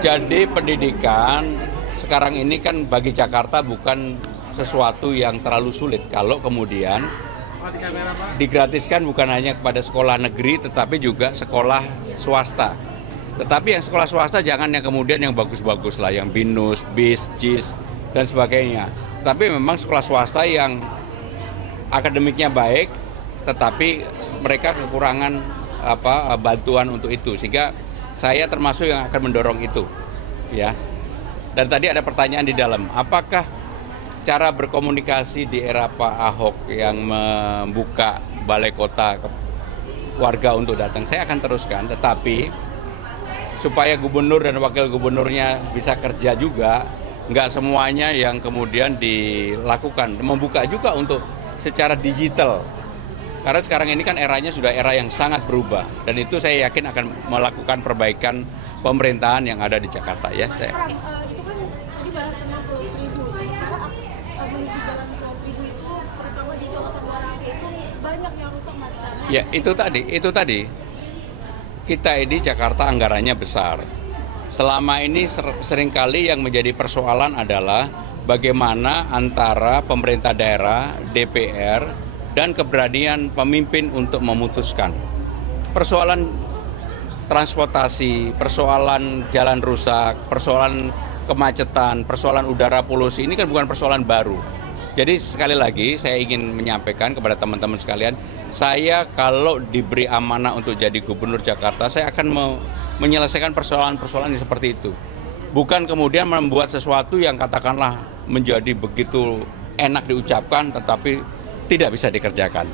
Jadi pendidikan sekarang ini kan bagi Jakarta bukan sesuatu yang terlalu sulit kalau kemudian digratiskan bukan hanya kepada sekolah negeri tetapi juga sekolah swasta. Tetapi yang sekolah swasta jangan yang kemudian yang bagus-bagus lah, yang BINUS, BIS, JIS, dan sebagainya. Tapi memang sekolah swasta yang akademiknya baik tetapi mereka kekurangan bantuan untuk itu, sehingga saya termasuk yang akan mendorong itu, ya. Dan tadi ada pertanyaan di dalam, apakah cara berkomunikasi di era Pak Ahok yang membuka balai kota ke warga untuk datang, saya akan teruskan, tetapi supaya gubernur dan wakil gubernurnya bisa kerja juga, nggak semuanya yang kemudian dilakukan, membuka juga untuk secara digital. Karena sekarang ini kan eranya sudah era yang sangat berubah, dan itu saya yakin akan melakukan perbaikan pemerintahan yang ada di Jakarta, ya. Itu kan tadi bahas tentang Pulau Seribu. Sementara akses menuju jalan Pulau Seribu itu, terutama di kawasan Warake itu banyak yang rusak, Mas. Ya, itu tadi. Kita ini Jakarta anggarannya besar. Selama ini seringkali yang menjadi persoalan adalah bagaimana antara pemerintah daerah, DPR, dan keberanian pemimpin untuk memutuskan. Persoalan transportasi, persoalan jalan rusak, persoalan kemacetan, persoalan udara polusi, ini kan bukan persoalan baru. Jadi sekali lagi saya ingin menyampaikan kepada teman-teman sekalian, saya kalau diberi amanah untuk jadi gubernur Jakarta, saya akan menyelesaikan persoalan-persoalan yang seperti itu. Bukan kemudian membuat sesuatu yang katakanlah menjadi begitu enak diucapkan tetapi tidak bisa dikerjakan.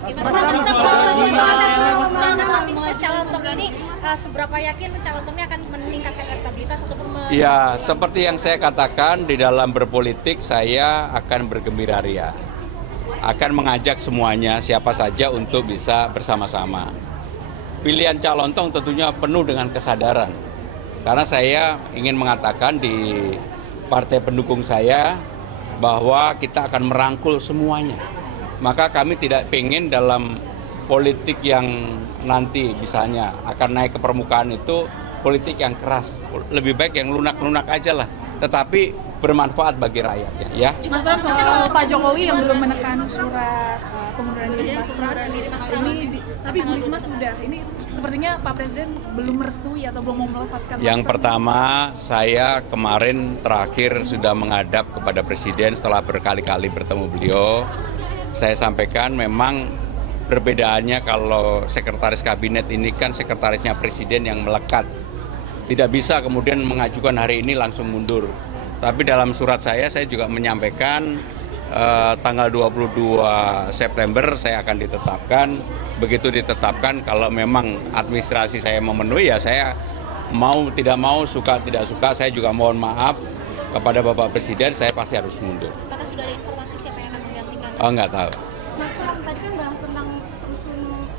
Seberapa yakin calon ini akan meningkatkan elektabilitas ataupun Ya, seperti yang saya katakan di dalam berpolitik, saya akan bergembira ria. Akan mengajak semuanya, siapa saja untuk bisa bersama-sama. Pilihan calon tentunya penuh dengan kesadaran. Karena saya ingin mengatakan di partai pendukung saya bahwa kita akan merangkul semuanya. Maka kami tidak ingin dalam politik yang nanti misalnya akan naik ke permukaan itu politik yang keras. Lebih baik yang lunak-lunak aja lah, tetapi bermanfaat bagi rakyatnya, ya. Mas Bram, soal Pak Jokowi yang belum menekan surat pengunduran diri Mas Pram ini, tapi Bu Risma sudah. Ini sepertinya Pak Presiden belum merestui atau belum mau melepaskan. Yang pertama, saya kemarin terakhir sudah menghadap kepada Presiden setelah berkali-kali bertemu beliau. Saya sampaikan memang perbedaannya kalau sekretaris kabinet ini kan sekretarisnya Presiden yang melekat. Tidak bisa kemudian mengajukan hari ini langsung mundur. Tapi dalam surat saya juga menyampaikan tanggal 22 September saya akan ditetapkan. Begitu ditetapkan, kalau memang administrasi saya memenuhi, ya saya mau tidak mau, suka tidak suka, saya juga mohon maaf kepada Bapak Presiden, saya pasti harus mundur. apakah sudah ada informasi siapa yang akan menggantikan? Oh, nggak tahu. Mas Pram, tadi kan bahas tentang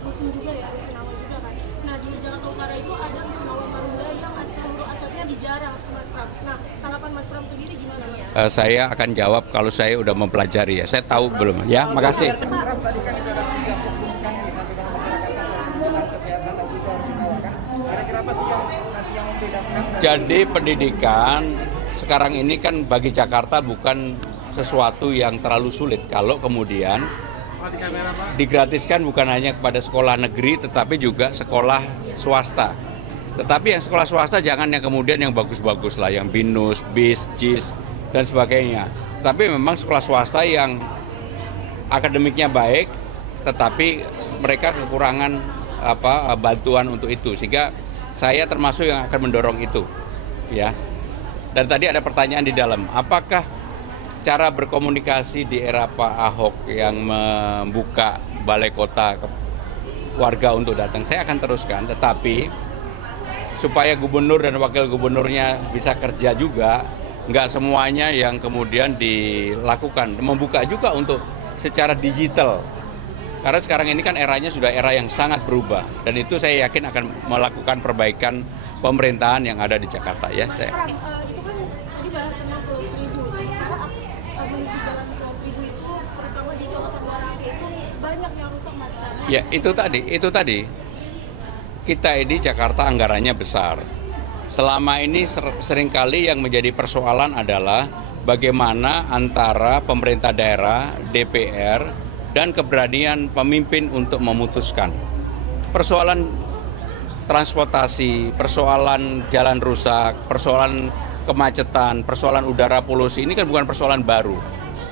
rusun juga ya, rusunawa juga kan. Nah, di Jakarta Utara itu ada rusunawa Marunda yang seluruh asetnya dijarah, Mas Pram. Nah, tanggapan Mas Pram sendiri gimana? Saya akan jawab kalau saya udah mempelajari, ya. Saya tahu belum, ya. Makasih. Tadi kan kita tidak fokuskan disampaikan masyarakat tentang kesehatan dan juga rusunawa kan. Kira-kira apa sih yang nanti yang membedakan? Jadi pendidikan sekarang ini kan bagi Jakarta bukan sesuatu yang terlalu sulit kalau kemudian digratiskan bukan hanya kepada sekolah negeri tetapi juga sekolah swasta. Tetapi yang sekolah swasta jangan yang kemudian yang bagus-bagus lah, yang BINUS, BIS, JIS, dan sebagainya. Tapi memang sekolah swasta yang akademiknya baik tetapi mereka kekurangan bantuan untuk itu, sehingga saya termasuk yang akan mendorong itu, ya. Dan tadi ada pertanyaan di dalam, apakah cara berkomunikasi di era Pak Ahok yang membuka balai kota ke warga untuk datang, saya akan teruskan, tetapi supaya gubernur dan wakil gubernurnya bisa kerja juga, nggak semuanya yang kemudian dilakukan, membuka juga untuk secara digital. Karena sekarang ini kan eranya sudah era yang sangat berubah, dan itu saya yakin akan melakukan perbaikan pemerintahan yang ada di Jakarta, ya. Itu kan tadi bahas tentang Pulau Seribu. Sementara akses menuju jalan Pulau Seribu itu, terutama di kawasan Warake itu banyak yang rusak, Mas. Ya, itu tadi. Kita ini Jakarta anggarannya besar. Selama ini seringkali yang menjadi persoalan adalah bagaimana antara pemerintah daerah, DPR, dan keberanian pemimpin untuk memutuskan. Persoalan transportasi, persoalan jalan rusak, persoalan kemacetan, persoalan udara polusi ini kan bukan persoalan baru.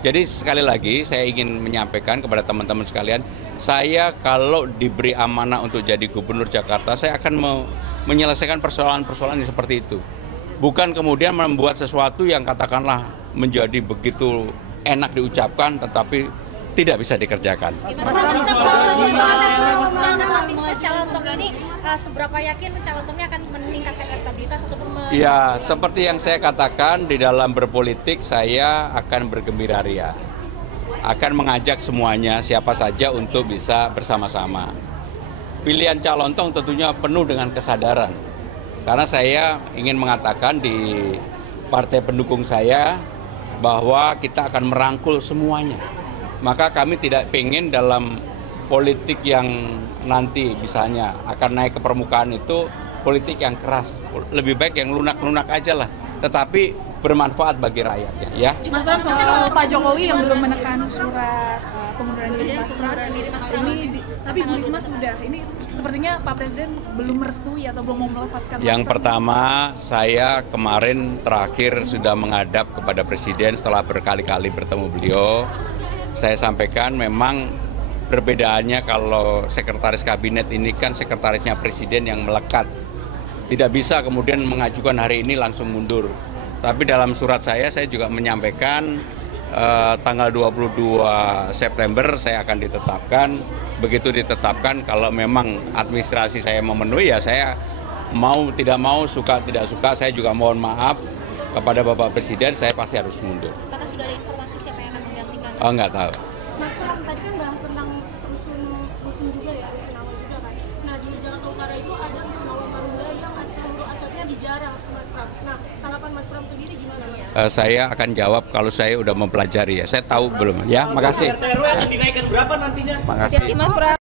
Jadi sekali lagi saya ingin menyampaikan kepada teman-teman sekalian, saya kalau diberi amanah untuk jadi gubernur Jakarta, saya akan menyelesaikan persoalan-persoalan yang seperti itu. Bukan kemudian membuat sesuatu yang katakanlah menjadi begitu enak diucapkan tetapi tidak bisa dikerjakan. Tim Calontong ini seberapa yakin Calontong ini akan meningkatkan elektabilitas ataupun Ya, seperti yang saya katakan di dalam berpolitik, saya akan bergembira ria. Akan mengajak semuanya siapa saja untuk bisa bersama-sama. Pilihan Calontong tentunya penuh dengan kesadaran. Karena saya ingin mengatakan di partai pendukung saya bahwa kita akan merangkul semuanya. Maka kami tidak ingin dalam politik yang nanti misalnya akan naik ke permukaan itu politik yang keras. Lebih baik yang lunak-lunak aja lah. Tetapi bermanfaat bagi rakyatnya. Ya. Mas Pram, soal Pak Jokowi yang belum menekan surat pengunduran diri Mas Pram ini, tapi Bu Risma sudah. Ini sepertinya Pak Presiden belum merestui atau belum mau melepaskan. Yang pertama, saya kemarin terakhir sudah menghadap kepada Presiden setelah berkali-kali bertemu beliau. Saya sampaikan memang perbedaannya kalau sekretaris kabinet ini kan sekretarisnya Presiden yang melekat. Tidak bisa kemudian mengajukan hari ini langsung mundur. Tapi dalam surat saya juga menyampaikan tanggal 22 September saya akan ditetapkan. Begitu ditetapkan kalau memang administrasi saya memenuhi ya saya mau tidak mau, suka tidak suka, saya juga mohon maaf kepada Bapak Presiden, saya pasti harus mundur. apakah sudah ada informasi siapa yang akan menggantikan? Oh, nggak tahu. Mas Pram, tadi kan bahas tentang rusun juga ya, rusunawa juga kan. Nah di Jakarta Utara itu ada rusunawa Marunda yang seluruh asetnya dijarah, Mas Pram. Nah tanggapan Mas Pram sendiri gimana? Saya akan jawab kalau saya udah mempelajari ya. Saya tahu belum ya. Makasih. RT RW akan dinaikkan berapa nantinya? Makasih. Mas Pram.